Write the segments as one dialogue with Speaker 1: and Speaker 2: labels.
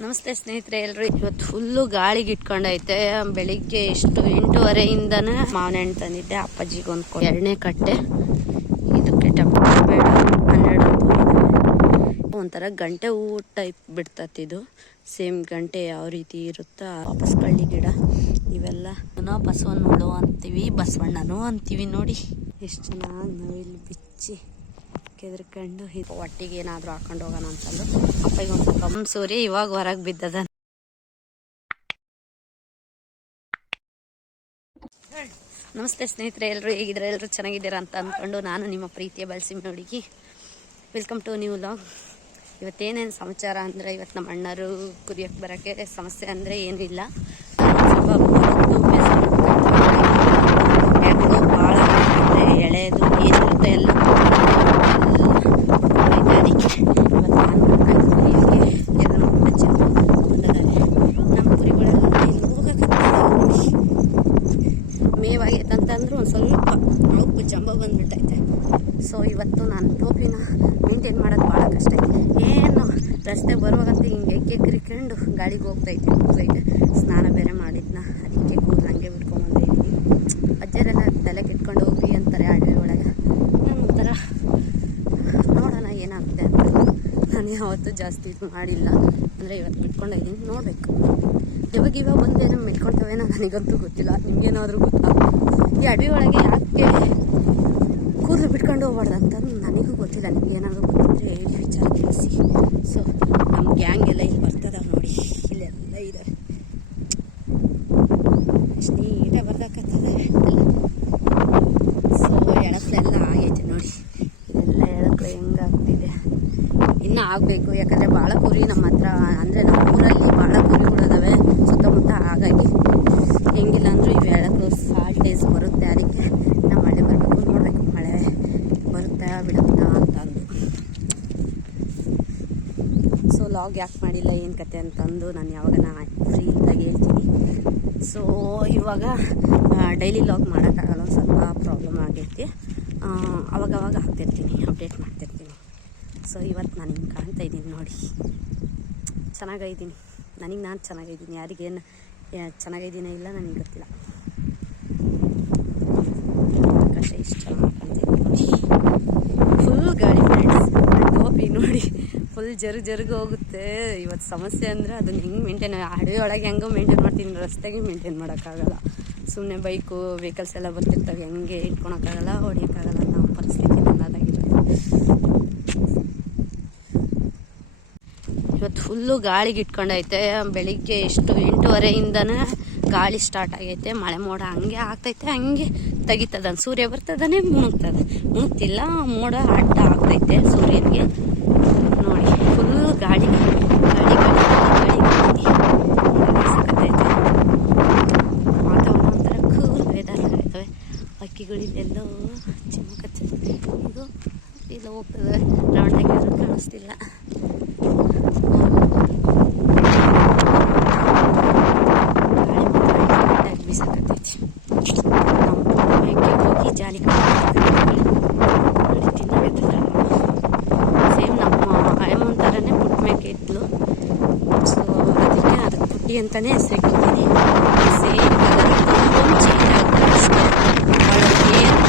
Speaker 1: ನಮಸ್ತೆ ಸ್ನೇಹಿತರೆ, ಎಲ್ರು ಇವತ್ತು ಫುಲ್ಲು ಗಾಳಿಗೆ ಇಟ್ಕೊಂಡೈತೆ. ಬೆಳಿಗ್ಗೆ ಎಷ್ಟು, ಎಂಟೂವರೆಯಿಂದನೇ ಮಾವಿನ ಹಣ್ಣು ತಂದಿದ್ದೆ. ಅಪ್ಪಾಜಿಗೆ ಒಂದು ಎರಡನೇ ಕಟ್ಟೆ. ಇದಕ್ಕೆ ಟಪ್ಪ ಬೇಡ, ಹನ್ನೆರಡು ಒಂಥರ ಗಂಟೆ ಹೂವು ಟೈಪ್ ಬಿಡ್ತತ್ ಇದು. ಸೇಮ್ ಗಂಟೆ ಯಾವ ರೀತಿ ಇರುತ್ತಾ ವಾಪಸ್ ಕಳ್ಳಿ ಗಿಡ. ಇವೆಲ್ಲ ನಾವು ಬಸವಣ್ಣ ನೋಡು ಅಂತೀವಿ, ಬಸವಣ್ಣನೂ ಅಂತೀವಿ ನೋಡಿ. ಎಷ್ಟು ಜನ ನಾವಿಲ್ಲಿ ಬಿಚ್ಚಿ. ಕೆದ್ರಕೊಂಡು ಒಟ್ಟಿಗೆ ಏನಾದರೂ ಹಾಕೊಂಡು ಹೋಗೋಣ ಅಂತಂದು ಅಪ್ಪಗೆ ಒಂದು ಸ್ವಲ್ಪ ಸೂರಿ, ಇವಾಗ ಹೊರಗೆ ಬಿದ್ದದ. ನಮಸ್ತೆ ಸ್ನೇಹಿತರೆ ಎಲ್ಲರೂ ಹೇಗಿದ್ರೆ ಎಲ್ಲರೂ ಚೆನ್ನಾಗಿದ್ದೀರಾ ಅಂತ ಅಂದ್ಕೊಂಡು ನಾನು ನಿಮ್ಮ ಪ್ರೀತಿಯ ಬಳಸಿ ಹುಡುಗಿ ವೆಲ್ಕಮ್ ಟು ನ್ಯೂ ಲಾಗ್ ಇವತ್ತೇನೇನು ಸಮಾಚಾರ ಅಂದರೆ, ಇವತ್ತು ನಮ್ಮ ಅಣ್ಣರು ಕುದಿಯೋಕ್ಕೆ ಬರೋಕ್ಕೆ ಸಮಸ್ಯೆ ಅಂದರೆ ಏನೂ ಇಲ್ಲ ಸ್ವಲ್ಪ ಯಾಕೋ ಭಾಳ ಎಳೆದು ಏನಿರುತ್ತೆ ಎಲ್ಲ ಅದಕ್ಕೆ ಇವತ್ತು ನಾನು ಮಾಡ್ತಾಯಿದ್ದೀನಿ ಇವ್ರಿಗೆ ಇದನ್ನು ಹಚ್ಚಿ ಬಂದಿದ್ದಾರೆ ನಮ್ಮ ಕುರಿಗಳೆಲ್ಲ ಇಲ್ಲಿ ಹೋಗಕತ್ತಾವೆ ಮೇವಾಗೈತಂತಂದ್ರೆ ಒಂದು ಸ್ವಲ್ಪ ಅವಕ್ಕೂ ಜಂಬ ಬಂದುಬಿಟ್ಟೈತೆ. ಸೊ ಇವತ್ತು ನಾನು ಟೋಪಿನ ಮೇಂಟೈನ್ ಮಾಡೋದು ಭಾಳ ಕಷ್ಟ ಐತೆ. ಏನು ರಸ್ತೆ ಬರುವಾಗಂತ ಹಿಂಗೆ ಎಕ್ಕೆ ಎಕ್ರಿಕೊಂಡು ಗಾಳಿಗೆ ಹೋಗ್ತೈತೆ ಹೋಗ್ತೈತೆ. ಸ್ನಾನ ಬೇರೆ ಮಾಡಿದ್ನ, ಅದಕ್ಕೆ ಕೂದಲು ಹಂಗೆ ಬಿಟ್ಕೊಂಬಂದಿದ್ದೀನಿ ಅಜ್ಜರೆಲ್ಲ ತಲೆ ಕೆಟ್ಕೊಂಡು ಹೋಗಿ ಅಂತಾರೆ ಹಳ್ಳಿ ಒಳಗೆ. ಒಂಥರ ನೋಡೋಣ ಏನಾಗುತ್ತೆ ಅಂತ. ನಾನು ಯಾವತ್ತೂ ಜಾಸ್ತಿ ಇದು ಮಾಡಿಲ್ಲ. ಅಂದರೆ ಇವತ್ತು ಬಿಟ್ಕೊಂಡಿದ್ದೀನಿ, ನೋಡಬೇಕು. ಇವಾಗ ಇವಾಗ ಏನೋ ಮೆಲ್ಕೊಳ್ತವೇನೋ ನನಗಂತೂ ಗೊತ್ತಿಲ್ಲ. ನಿಮಗೇನಾದರೂ ಗೊತ್ತಾ? ಈ ಅಡವಿ ಒಳಗೆ ಯಾಕೆ ಕೂದಲು ಬಿಟ್ಕೊಂಡು ಹೋಗ್ಬಾರ್ದು ಅಂತ ನನಗೂ ಗೊತ್ತಿಲ್ಲ. ನಿಮ್ಗೆ ಏನಾದರೂ ಗೊತ್ತಿದ್ರೆ ಹೇಳಿ, ವಿಚಾರ ತಿಳಿಸಿ. ಸೊ ನಮ್ಮ ಗ್ಯಾಂಗ್ ಎಲ್ಲ ಇಲ್ಲಿ ಬರ್ತದ ನೋಡಿ. ಇಲ್ಲೆಲ್ಲ ಇದೆ. ನೀಟಾಗಿ ಸೊ ಎಳಕ್ಲೆಲ್ಲ ಆಗೈತೆ ನೋಡಿ. ಇದೆಲ್ಲ ಎಳಕ್ಲು ಹೆಂಗಾಗ್ತಿದೆ ಇನ್ನೂ ಆಗಬೇಕು. ಯಾಕಂದರೆ ಭಾಳ ಕುರಿ ನಮ್ಮ ಹತ್ರ ಅಂದರೆ ನಮ್ಮ ಊರಲ್ಲಿ ಭಾಳ ಕುರಿಗಳಿದಾವೆ ಸುತ್ತಮುತ್ತ ಹಾಗಾಗಿ ಹೆಂಗಿಲ್ಲ ಅಂದರೂ ಇವು ಎಳಕ್ಲು ಸಾಲ್ಟ್ ಡೇಸ್ ಬರುತ್ತೆ ಅದಕ್ಕೆ ನಾವು ಮಳೆ ಬರಬೇಕು ನೋಡಬೇಕು ಮಳೆ ಬರುತ್ತಾ ಬಿಡುತ್ತಾ ಅಂತ ಅಂದು ಸೊ ಲಾಗ್ ಯಾಕೆ ಮಾಡಿಲ್ಲ, ಏನು ಕತೆ ಅಂತಂದು ನಾನು ಯಾವಾಗ ಫ್ರೀ ಇದ್ದಾಗ ಹೇಳ್ತೀನಿ. ಸೊ ಇವಾಗ ಡೈಲಿ ಲಾಗ್ ಮಾಡೋಕ್ಕಾಗಲ್ಲ ಒಂದು ಸ್ವಲ್ಪ ಪ್ರಾಬ್ಲಮ್ ಆಗೈತಿ. ಅವಾಗವಾಗ ಹಾಕ್ತಿರ್ತೀನಿ ಅಪ್ಡೇಟ್ ಮಾಡ್ತಿರ್ತೀನಿ. ಸೊ ಇವತ್ತು ನಾನು ಹಿಂಗೆ ಕಾಣ್ತಾ ಇದ್ದೀನಿ ನೋಡಿ. ಚೆನ್ನಾಗಿದ್ದೀನಿ. ನನಗೆ ನಾನು ಚೆನ್ನಾಗಿದ್ದೀನಿ. ಯಾರಿಗೇನು ಚೆನ್ನಾಗಿದ್ದೀನೋ ಇಲ್ಲ, ನನಗೆ ಗೊತ್ತಿಲ್ಲ. ಕಷ್ಟ ಇಷ್ಟು ಫುಲ್ ಗಾಳಿ ಫ್ರೆಂಡ್ಸ್ ಟೋಪಿ ನೋಡಿ ಫುಲ್ ಜರು ಜರುಗು ಹೋಗುತ್ತೆ. ಇವತ್ತು ಸಮಸ್ಯೆ ಅಂದರೆ ಅದನ್ನ ಹೆಂಗೆ ಮೇಂಟೈನ್ ಒಳಗೆ ಹೆಂಗೋ ಮೇಂಟೈನ್ ಮಾಡ್ತೀನಿ, ರಸ್ತೆಗೆ ಮೇಂಟೈನ್ ಮಾಡೋಕ್ಕಾಗಲ್ಲ. ಸುಮ್ಮನೆ ಬೈಕು ವೆಹಿಕಲ್ಸ್ ಎಲ್ಲ ಬರ್ತಿರ್ತವೆ, ಹೆಂಗೆ ಇಟ್ಕೊಳಕ್ಕಾಗಲ್ಲ, ಹೊಡಿಯೋಕ್ಕಾಗಲ್ಲ ನಾವು ಪರಿಸ್ಥಿತಿ ನನ್ನದಾಗಿರುತ್ತೆ ಇವತ್ತು ಫುಲ್ಲು ಗಾಳಿಗೆ ಇಟ್ಕೊಂಡೈತೆ. ಬೆಳಿಗ್ಗೆ ಎಷ್ಟು ಎಂಟೂವರೆಯಿಂದನೇ ಗಾಳಿ ಸ್ಟಾರ್ಟ್ ಆಗೈತೆ, ಮಳೆ ಮೋಡ ಹಂಗೆ ಆಗ್ತೈತೆ, ಹಂಗೆ ತೆಗಿತದ. ಸೂರ್ಯ ಬರ್ತದನೆ ಮುಣುಗ್ತದೆ. ಮುಣುಗ್ತಿಲ್ಲ, ಮೋಡ ಅಡ್ಡ ಆಗ್ತೈತೆ ಸೂರ್ಯನಿಗೆ. ನೋಡಿ ಫುಲ್ ಗಾಳಿ ಗಾಳಿ ಗಾಳಿ ಗಾಳಿ ಗಾಳಿ. ಸಾಕೈತೆ ವಾತಾವರಣ ಒಂಥರ ಕೂಲ್ ವೆದರ್ ಇರ್ತವೆ ಹಕ್ಕಿಗಳಿದೆಲ್ಲೋ ಚಿಮ್ಮಕತ್ತೆ ಇದು ಇಲ್ಲ ಹೋಗ್ತದೆ ಮೇಕೆ ಜಾಲಿ ಸೇಮ್ ನಮ್ಮ ಆಯಮ್ಮನ ಥರನೇ ಪುಟ್ಟ ಮೇಕೆ ಇದ್ಲು. ಸೊ ಅದಕ್ಕೆ ಅದಕ್ಕೆ ಪುಟ್ಟಿ ಅಂತಲೇ ಹೆಸರಿಟ್ಟಿದ್ದೀನಿ ಸೇಮ್ ಅದರ ಚೇಂಜ್ ಆಗುತ್ತೆ ಅಷ್ಟೇ ಒಳಗೆ ಏನು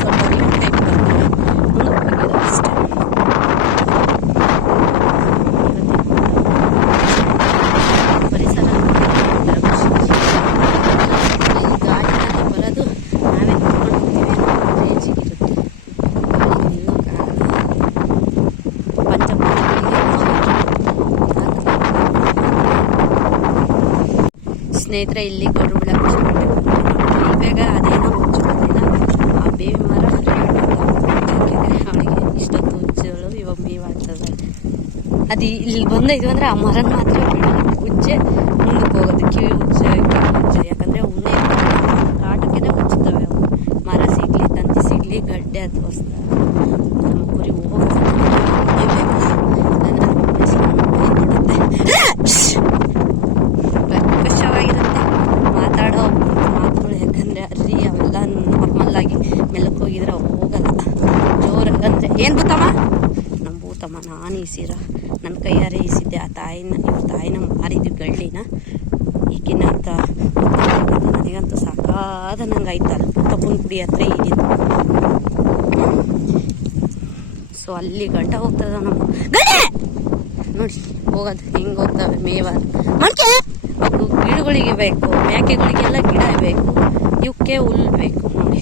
Speaker 1: ಸ್ವಲ್ಪ ರಿಮ್ ಟೈಪ್ ಬರ್ತದೆ ಮುಳುಗೋಗಿದೆ ಅಷ್ಟೇ ಪರಿಸರ ಗಾಡಿ ಬರೋದು ನಾವೇ ನೋಡ್ಕೊಂಡು ಹೋಗ್ತೀವಿ ಅನ್ನೋ ರೇಂಜಿಗಿರುತ್ತೆ ಗಾಳಿ ನಿಲ್ಲೋಕ್ಕಾಗಲ್ಲ ಸ್ನೇಹಿತರೆ, ಇಲ್ಲಿ ಗೌಡ್ರು ಬಿಡಕ್ಕೆ ಇವಾಗ ಅದೇನೋ ಹುಚ್ಚು ಆ ಬೇವಿ ಮರ ಅವಳಿಗೆ ಇಷ್ಟೊತ್ತು ಉಜ್ಜಳು, ಇವಾಗ ಮೇವಾಗ್ತದೆ ಅದು ಇಲ್ಲಿ ಬಂದೈದು ಅಂದರೆ ಆ ಮರನ ಮಾತ್ರ ಉಜ್ಜೆ ಮುಂದಕ್ಕೆ ಹೋಗೋದು ಕಿವಿ ಉಜ್ಜೆ ಕಿವಿ ಉಜ್ಜೆ ಯಾಕಂದರೆ ಉಣ್ಣೆ ಆಟಕ್ಕೆ ಉಚ್ಚುತ್ತವೆ ಅವು ಮರ ಸಿಗಲಿ, ತಂತಿ ಸಿಗಲಿ, ಗಡ್ಡೆ ಅಥವಾ ನಮ್ಮ ಕುರಿ ಗಳ್ಳಿನ ಈಗಿನ ಅಂತ ನನಗಂತೂ ಸಾಕಾದ ನಂಗೆ ಆಯ್ತಲ್ಲ. ಕಬ್ಬನ್ ಪುಡಿ ಹತ್ರ ಇದ್ದಿದ್ದು ಸೊ ಅಲ್ಲಿ ಗಂಟ ಹೋಗ್ತದ ನಮ್ಮ ನೋಡಿ, ಹೋಗೋದು, ಹೆಂಗೆ ಹೋಗ್ತವೆ, ಮೇವ. ಮಡ್ಕೆ! ಗಿಡಗಳಿಗೆ ಬೇಕು, ಮೇಕೆಗಳಿಗೆಲ್ಲ ಗಿಡ ಬೇಕು ಇವಕ್ಕೆ ಹುಲ್ಲು ಬೇಕು ನೋಡಿ.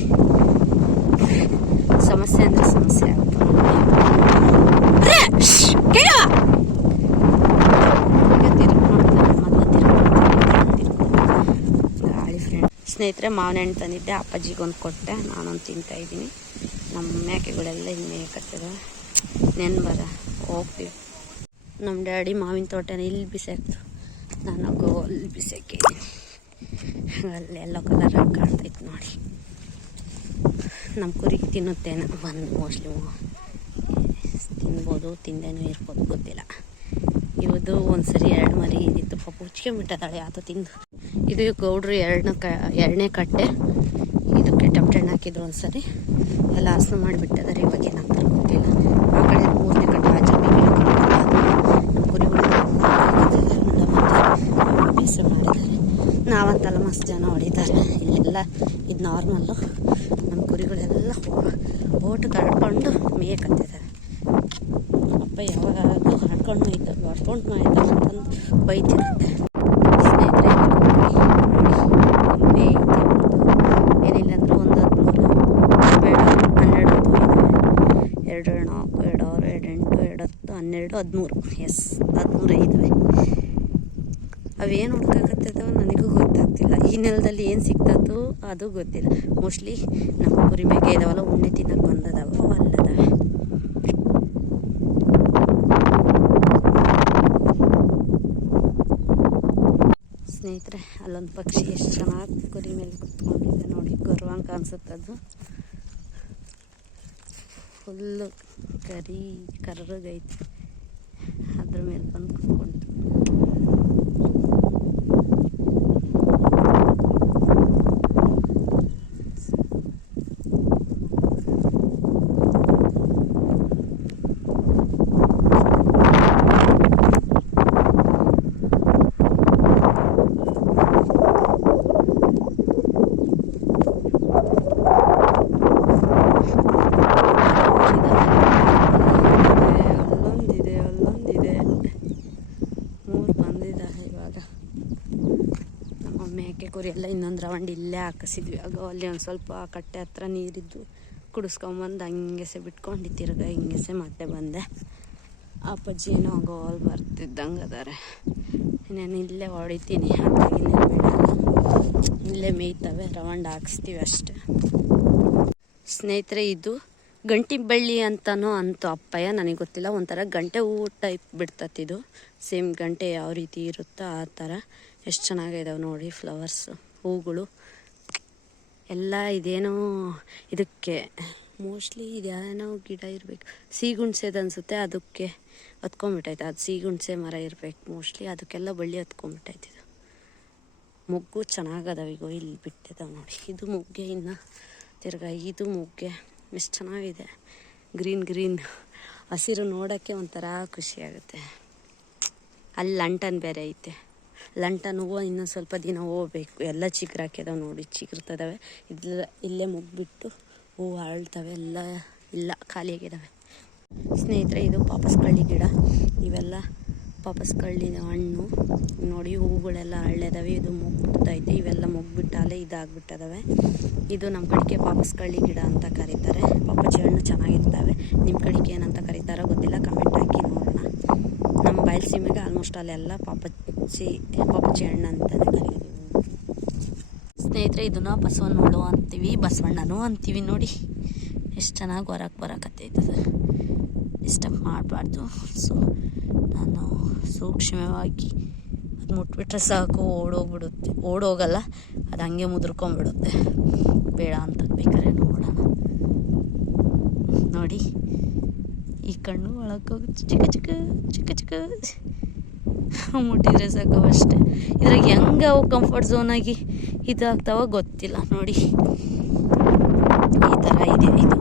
Speaker 1: ಸಮಸ್ಯೆ ಅಂದ್ರೆ ಸಮಸ್ಯೆ ಆಗುತ್ತೆ ಸ್ನೇಹಿತರೆ ಮಾವಿನ ಹಣ್ಣು ತಂದಿದ್ದೆ ಅಪ್ಪಾಜಿಗೊಂದು ಕೊಟ್ಟೆ, ನಾನೊಂದು ತಿಂತಾ ಇದ್ದೀನಿ. ನಮ್ಮ ಮೇಕೆಗಳೆಲ್ಲ ಹಿಂಗೆ ಕತ್ತದ ನೆನ್ಬರ, ಹೋಗ್ತೀವಿ. ನಮ್ಮ ಡ್ಯಾಡಿ ಮಾವಿನ ತೋಟನ ಇಲ್ಲಿ ಬಿಸಾಕ್ತು. ನಾನು ಅಲ್ಲಿ ಬಿಸಾಕಿದ್ದೀನಿ ಅಲ್ಲಿ ಎಲ್ಲೋ ಕಲರ್ ಕಾಣ್ತೈತೆ ನೋಡಿ. ನಮ್ಮ ಕುರಿಗೆ ತಿನ್ನುತ್ತೇನೆ. ಬಂದು ಮೋಸ್ಟ್ಲಿ ತಿನ್ಬೋದು, ತಿಂದೇನೂ ಇರ್ಬೋದು, ಗೊತ್ತಿಲ್ಲ. ಇವತ್ತು ಒಂದ್ಸರಿ ಎರಡು ಮರಿ ಇದ್ದಿತ್ತು. ಪಾಪ ಉಚ್ಕೊಂಬಿಟ್ಟದಾಳೆ ಯಾತೋ ತಿಂದು. ಇದು ಗೌಡ್ರು ಎರಡನೇ ಕ, ಎರಡನೇ ಕಟ್ಟೆ. ಇದಕ್ಕೆ ಟಮಟೆಣ್ಣು ಹಾಕಿದ್ರು ಒಂದ್ಸರಿ. ಎಲ್ಲ ಹಸನು ಮಾಡಿಬಿಟ್ಟಿದ್ದಾರೆ. ಇವಾಗ ಏನಾಗ್ತಾರೆ ಗೊತ್ತಿಲ್ಲ. ಆ ಕಡೆ ಮೂರನೇ ಕಟ್ಟೆ ಆಚೆ ಗಿಡ ನಮ್ಮ ಕುರಿಗಳು ಬೇಸರ ಮಾಡಿದ್ದಾರೆ. ನಾವಂತಲ್ಲ ಮಸ್ತ್ ಜನ ಹೊಡಿತಾರೆ. ಇಲ್ಲೆಲ್ಲ ಇದು ನಾರ್ಮಲ್ಲು ನಮ್ಮ ಕುರಿಗಳೆಲ್ಲ ಓಟು ಕಡ್ಕೊಂಡು ಮೇಯಕತ್ತಿದ್ದಾರೆ ಅಪ್ಪ ಯಾವಾಗ ಹಡ್ಕೊಂಡು ಮಾಯ್ತಾರೆ ಹೊಡ್ಕೊಂಡು ಮಾಯ್ತಾರೆ ಅಂತಂದು ಬೈತಿರುತ್ತೆ ಸ್ನೇಹಿತರೆ ಗೊಂಬೆ ಐತೆ ನಮ್ದು. ಏನಿಲ್ಲ ಅಂದ್ರೆ ಒಂದು ಹದಿಮೂರು ಬೇಡ ಹನ್ನೆರಡು ಹತ್ತು ಇದ್ದಾವೆ ಎರಡು ನಾಲ್ಕು ಎರಡು ಆರು ಎರಡು ಎಂಟು ಎರಡು ಹತ್ತು ಹನ್ನೆರಡು, ಹದಿಮೂರು. ಎಸ್ ಹದಿಮೂರು ಇದ್ದಾವೆ ಅವೇನು ಹುಡ್ಕಾಕತ್ತದೋ ನನಗೂ ಗೊತ್ತಾಗ್ತಿಲ್ಲ. ಈ ನೆಲದಲ್ಲಿ ಏನು ಸಿಗ್ತದೋ ಅದು ಗೊತ್ತಿಲ್ಲ. ಮೋಸ್ಟ್ಲಿ ನಮ್ಮ ಕುರಿ ಮೇಕೆ ಇದಾವಲ್ಲ, ಉಣ್ಣೆ ತಿನ್ನಕ್ಕೆ ಬಂದದಾವ ಅಲ್ಲದಾವೆ ಸ್ನೇಹಿತರೆ, ಅಲ್ಲೊಂದು ಪಕ್ಷಿ ಎಷ್ಟು ಚೆನ್ನಾಗಿ ಕುರಿ ಮೇಲೆ ಕುತ್ಕೊಂಡಿದೆ ನೋಡಿ. ಗರ್ವಂಕ ಅದು. ಫುಲ್ಲು ಕರಿ, ಕರ್ರಗೈತೆ. ಅದ್ರ ಮೇಲೆ ಬಂದು ಕುತ್ಕೊಂಡು ಅಲ್ಲೊಂದಿದೆ ಅಲ್ಲೊಂದಿದೆ ಮೂರು ಬಂದಿದ್ದಾವೆ ಇವಾಗ ನಮ್ಮ ಮೇಕೆ ಕುರಿ ಎಲ್ಲ ಇನ್ನೊಂದು ರೌಂಡ್ ಇಲ್ಲೇ ಹಾಕಿಸಿದ್ವಿ. ಆಗ ಅಲ್ಲಿ ಒಂದು ಸ್ವಲ್ಪ ಕಟ್ಟೆ ಹತ್ರ ನೀರಿದ್ದು ಕುಡಿಸ್ಕೊಂಬಂದು ಹಂಗೆಸೆ ಬಿಟ್ಕೊಂಡು ತಿರ್ಗ ಹಿಂಗೆಸೆ ಮತ್ತೆ ಬಂದೆ. ಅಪ್ಪಾಜಿ ಏನೋ ಗೋಲ್ ಬರ್ತಿದ್ದಂಗೆ ಅದಾರೆ ನಾನು ಇಲ್ಲೇ ಹೊಡಿತೀನಿ. ಹಾಗಾಗಿ ಇನ್ನೇನು ಬಿಡಲ್ಲ. ಇಲ್ಲೇ ಮೇಯ್ತವೆ. ರವಂಡ ಹಾಕಿಸ್ತೀವಿ ಅಷ್ಟೆ. ಸ್ನೇಹಿತರೆ, ಇದು ಗಂಟಿ ಬಳ್ಳಿ ಅಂತನೂ ಅಂತು ಅಪ್ಪಯ್ಯ, ನನಗೆ ಗೊತ್ತಿಲ್ಲ. ಒಂಥರ ಗಂಟೆ ಹೂವು ಟೈಪ್ ಬಿಡ್ತತ್ತಿದು ಸೇಮ್ ಗಂಟೆ ಯಾವ ರೀತಿ ಇರುತ್ತೋ ಆ ಥರ. ಎಷ್ಟು ಚೆನ್ನಾಗಿದಾವೆ ನೋಡಿ ಫ್ಲವರ್ಸ್ ಹೂಗಳು. ಎಲ್ಲ ಇದೇನೋ ಇದಕ್ಕೆ. ಮೋಸ್ಟ್ಲಿ ಇದೇನೋ ಗಿಡ ಇರಬೇಕು. ಸೀಗುಣ್ಸೆದು ಅನಿಸುತ್ತೆ, ಅದಕ್ಕೆ ಹತ್ಕೊಂಡ್ಬಿಟ್ಟೈತೆ. ಅದು ಸೀಗುಣ್ಸೆ ಮರ ಇರಬೇಕು. ಮೋಸ್ಟ್ಲಿ ಅದಕ್ಕೆಲ್ಲ ಬಳ್ಳಿ ಹತ್ಕೊಂಡ್ಬಿಟ್ಟೈತೆ ಇದು. ಮೊಗ್ಗು ಚೆನ್ನಾಗದಾವ ಈಗ, ಇಲ್ಲಿ ಬಿಟ್ಟಿದ್ದಾವೆ ನೋಡಿ. ಇದು ಮೊಗ್ಗೆ ಇನ್ನು. ತಿರ್ಗಾ ಇದು ಮೊಗ್ಗೆ. ಎಷ್ಟು ಚೆನ್ನಾಗಿದೆ. ಗ್ರೀನ್ ಗ್ರೀನ್ ಹಸಿರು ನೋಡೋಕ್ಕೆ ಒಂಥರ ಖುಷಿಯಾಗುತ್ತೆ. ಅಲ್ಲಿ ಲಂಟನ್ ಬೇರೆ ಐತೆ. ಲಂಟನ್ ಹೂವು ಇನ್ನೊಂದು ಸ್ವಲ್ಪ ದಿನ ಹೋಗ್ಬೇಕು. ಎಲ್ಲ ಚಿಗುರು ಹಾಕಿದಾವೆ ನೋಡಿ, ಚಿಗುರ್ತದವೆ. ಇದ್ಲ, ಇಲ್ಲೇ ಮುಗ್ಬಿಟ್ಟು ಹೂವು ಅರಳ್ತವೆ ಎಲ್ಲ ಇಲ್ಲ ಖಾಲಿಯಾಗಿದ್ದಾವೆ ಸ್ನೇಹಿತರೆ, ಇದು ಪಾಪಸ್ ಕಳ್ಳಿ ಗಿಡ. ಇವೆಲ್ಲ ಪಾಪಸ್ ಕಳ್ಳಿ ಹಣ್ಣು. ನೋಡಿ ಹೂವುಗಳೆಲ್ಲ ಹಳ್ಳೆದವೆ ಇದು ಮುಗ್ತೈತೆ ಇವೆಲ್ಲ ಮುಗ್ಬಿಟ್ಟಾಲೆ ಇದಾಗ್ಬಿಟ್ಟದವೆ. ಇದು ನಮ್ಮ ಕಡೆಗೆ ಪಾಪಸ್ ಕಳ್ಳಿ ಗಿಡ ಅಂತ ಕರೀತಾರೆ. ಪಾಪಚಿ ಹಣ್ಣು ಚೆನ್ನಾಗಿರ್ತವೆ. ನಿಮ್ಮ ಕಡೆಗೆ ಏನಂತ ಕರೀತಾರೋ ಗೊತ್ತಿಲ್ಲ. ಕಮೆಂಟ್ ಹಾಕಿ. ಬಯಲುಸೀಮೆಗೆ ಆಲ್ಮೋಸ್ಟ್ ಅಲ್ಲೆಲ್ಲ ಪಾಪಚ್ಚಿ ಪಾಪಚ್ಚಿ ಹಣ್ಣು ಅಂತಲೇ ಕರೀತೀವಿ. ಸ್ನೇಹಿತರೆ, ಇದನ್ನ ಬಸವನ ಹುಳು ಅಂತೀವಿ, ಬಸವಣ್ಣನೂ ಅಂತೀವಿ ನೋಡಿ. ಎಷ್ಟು ಚೆನ್ನಾಗಿ ಹೊರಗೆ ಬರಕತ್ತೈತದ ಡಿಸ್ಟರ್ಬ್ ಮಾಡಬಾರ್ದು. ಸೊ ನಾನು ಸೂಕ್ಷ್ಮವಾಗಿ ಅದು ಮುಟ್ಬಿಟ್ರೆ ಸಾಕು, ಓಡೋಗ್ಬಿಡುತ್ತೆ. ಓಡೋಗಲ್ಲ, ಅದು ಹಂಗೆ ಮುದ್ರಕೊಂಬಿಡುತ್ತೆ. ಬೇಡ ಅಂತ ಬೇಕಾದ್ರೆ ನೋಡೋಣ. ನೋಡಿ. ಈ ಕಣ್ಣು ಒಳಗ ಚಿಕ್ಕ ಚಿಕ್ಕ ಚಿಕ್ಕ ಚಿಕ್ಕ ಮುಟ್ಟಿದ್ರೆ ಸಾಕು ಅಷ್ಟೆ. ಇದ್ರಾಗ ಹೆಂಗೆ ಅವು ಕಂಫರ್ಟ್ ಝೋನಾಗಿ ಇದಾಗ್ತಾವ ಗೊತ್ತಿಲ್ಲ ನೋಡಿ. ಈ ಥರ ಇದೆ ಇದು.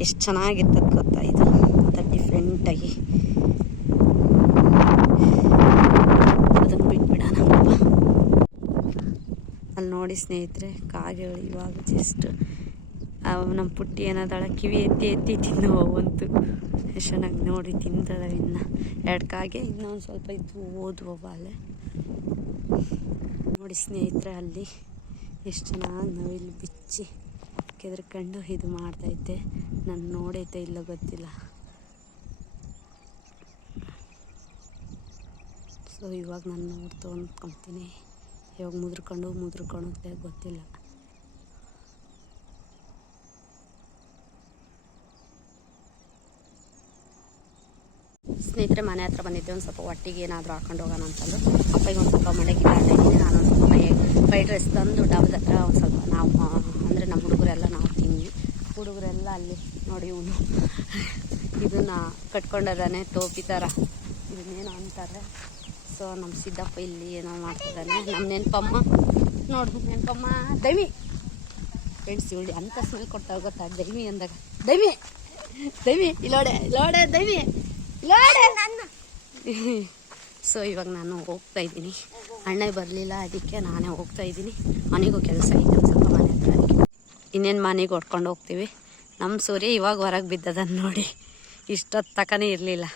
Speaker 1: ಎಷ್ಟು ಚೆನ್ನಾಗಿರ್ತದೆ ಗೊತ್ತಾ ಇದು? ಅದು ಡಿಫ್ರೆಂಟಾಗಿ ಅದನ್ನು ಬಿಟ್ಬಿಡೋಣ ಅಲ್ಲಿ ನೋಡಿ ಸ್ನೇಹಿತರೆ ಕಾಗೆಗಳು ಇವಾಗ ಜಸ್ಟ್ ನಮ್ಮ ಪುಟ್ಟಿ ಏನದಾಳ, ಕಿವಿ ಎತ್ತಿ ಎತ್ತಿ ತಿನ್ನುವ ಒಂದು. ಎಷ್ಟು ಚೆನ್ನಾಗಿ ನೋಡಿ ತಿಂದಳ ಇನ್ನು. ಎರಡು ಕಾಗೆ ಇನ್ನೊಂದು ಸ್ವಲ್ಪ ಇದ್ದು ಓದುವ ಬಾಲೆ. ನೋಡಿ ಸ್ನೇಹಿತರೆ, ಅಲ್ಲಿ ಎಷ್ಟು ಚೆನ್ನಾಗಿ ನಾವಿಲ್ಲಿ ಬಿಚ್ಚಿ ಕೆದರ್ಕೊಂಡು ಇದು ಮಾಡ್ತೈತೆ. ನಾನು ನೋಡೈತೆ ಇಲ್ಲ ಗೊತ್ತಿಲ್ಲ. ಸೊ ಇವಾಗ ನಾನು ನೋಡ್ತು ಅಂದ್ಕೊತೀನಿ ಇವಾಗ ಮುದ್ರಕೊಂಡು ಮುದ್ರಕೊಳುತ್ತೆ ಗೊತ್ತಿಲ್ಲ. ಸ್ನೇಹಿತರೆ, ಮನೆ ಹತ್ರ ಬಂದಿದ್ದೆ, ಒಂದು ಸ್ವಲ್ಪ ಒಟ್ಟಿಗೆ ಏನಾದರೂ ಹಾಕೊಂಡು ಹೋಗೋಣ ಅಂತಂದು. ಅಪ್ಪಗೆ ಒಂದು ಸ್ವಲ್ಪ ಮನೆಗೆ ಇದ್ದೀನಿ ನಾನು ಒಂದು ಸ್ವಲ್ಪ ಫ್ರೈಡ್ ರೈಸ್ ತಂದು ಡಬ್ಬದ ಹತ್ರ ಒಂದು ಸ್ವಲ್ಪ ನಾವು ಅಂದರೆ ನಮ್ಮ ಹುಡುಗರೆಲ್ಲ ನಾವು ತಿಂದ್ವಿ. ಹುಡುಗರೆಲ್ಲ ಅಲ್ಲಿ ನೋಡಿ ಇವನು. ಇದನ್ನು ಕಟ್ಕೊಂಡಿದ್ದಾನೆ ತೋಪಿ ಥರ ಇದನ್ನೇನು ಅಂತಾರೆ. ಸೊ ನಮ್ಮ ಸಿದ್ದಪ್ಪ ಇಲ್ಲಿ ಏನೋ ಮಾಡ್ತಿದ್ದಾನೆ. ನಮ್ಮ ನೆನಪಮ್ಮ. ನೋಡು, ನೆನಪಮ್ಮ ದೈವಿ ಫ್ರೆಂಡ್ಸ್ ಇವಳು ಅಂತ ಸ್ಮೆಲ್ ಕೊಡ್ತಾಳೆ ಗೊತ್ತಾ? ದೈವಿ ಅಂದಾಗ. ದೈವಿ ದೈವಿ ಇಲ್ಲೋಡೆ ಇಲ್ಲೋಡೆ ದೈವಿ ಸೊ ಇವಾಗ ನಾನು ಹೋಗ್ತಾ ಇದ್ದೀನಿ. ಅಣ್ಣ ಬರಲಿಲ್ಲ ಅದಕ್ಕೆ ನಾನೇ ಹೋಗ್ತಾ ಇದ್ದೀನಿ. ಮನೆಗೂ ಕೆಲಸ ಐತೆ ಸ್ವಲ್ಪ ಮನೆ ಹತ್ರ ಇನ್ನೇನು ಮನೆಗೆ ಹೊಡ್ಕೊಂಡು ಹೋಗ್ತೀವಿ. ನಮ್ಮ ಸೂರ್ಯ ಇವಾಗ ಹೊರಗೆ ಬಿದ್ದದನ್ನು ನೋಡಿ. ಇಷ್ಟೊತ್ತು ತಕನೇ ಇರಲಿಲ್ಲ.